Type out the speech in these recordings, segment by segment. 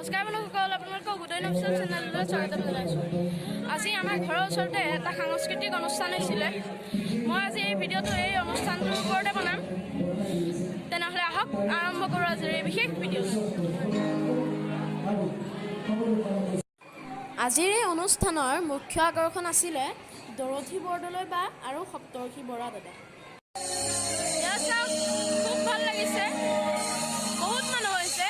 নমস্কাৰ বন্ধুসকল, আপোনালোকক উদয় নৱোৎসৱ চেনেললৈ স্বাগতম জনাইছোঁ। আজি আমাৰ ঘৰৰ ওচৰতে এটা সাংস্কৃতিক অনুষ্ঠান হৈছিলে। মই আজি এই ভিডিঅ'টো এই অনুষ্ঠানটোৰ ওপৰতে বনাম। তেনেহ'লে আহক আৰম্ভ কৰোঁ আজিৰ এই বিশেষ ভিডিঅ'টো। আজিৰ এই অনুষ্ঠানৰ মুখ্য আকৰ্ষণ আছিলে দৰথী বৰদলৈ বা আৰু সপ্তৰ্ষি বৰা দাদা। খুব ভাল লাগিছে, বহুত মানুহ হৈছে।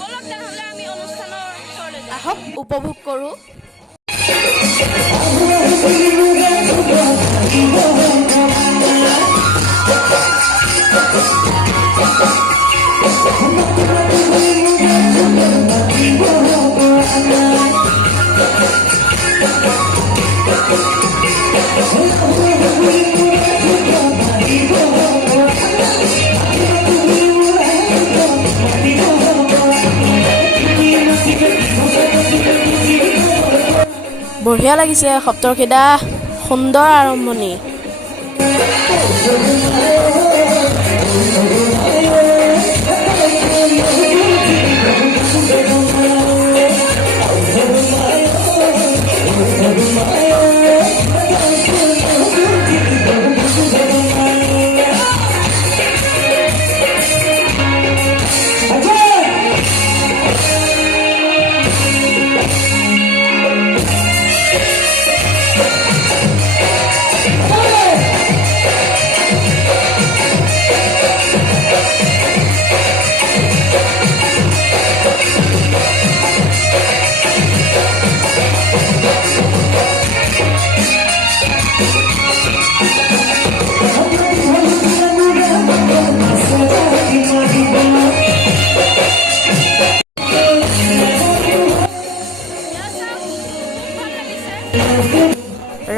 বলক তেনেহ'লে আমি অনুষ্ঠানৰ ওচৰলৈ যাওঁ। আহক উপভোগ কৰোঁ। বঢ়িয়া লাগিছে সপ্তৰ্ষিদা, সুন্দৰ আৰম্ভণি।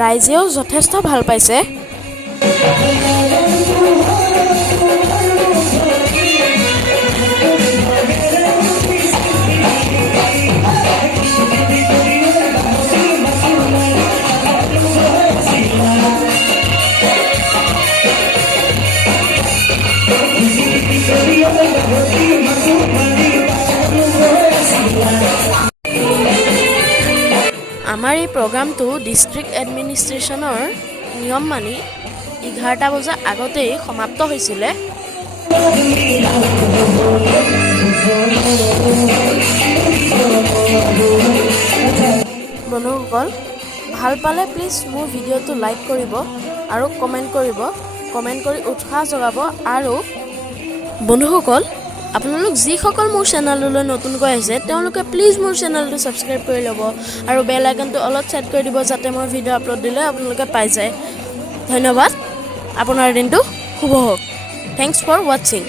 ৰাইজেও যথেষ্ট ভাল পাইছে। আমাৰ এই প্ৰগ্ৰামটো ডিষ্ট্ৰিক্ট এডমিনিষ্ট্ৰেশ্যনৰ নিয়ম মানি 11টা বজাৰ আগতেই সমাপ্ত হৈছিলে। বন্ধুসকল, ভাল পালে প্লিজ মোৰ ভিডিঅ'টো লাইক কৰিব আৰু কমেণ্ট কৰি উৎসাহ যোগাব। আৰু বন্ধুসকল, আপোনালোক যিসকল মোৰ চেনেললৈ নতুনকৈ আহিছে তেওঁলোকে প্লিজ মোৰ চেনেলটো ছাবস্ক্ৰাইব কৰি ল'ব আৰু বেল আইকনটো অলপ ছেট কৰি দিব যাতে মই ভিডিঅ' আপলোড দিলে আপোনালোকে পাই যায়। ধন্যবাদ, আপোনাৰ দিনটো শুভ হওক। Thanks for ৱাটছিং।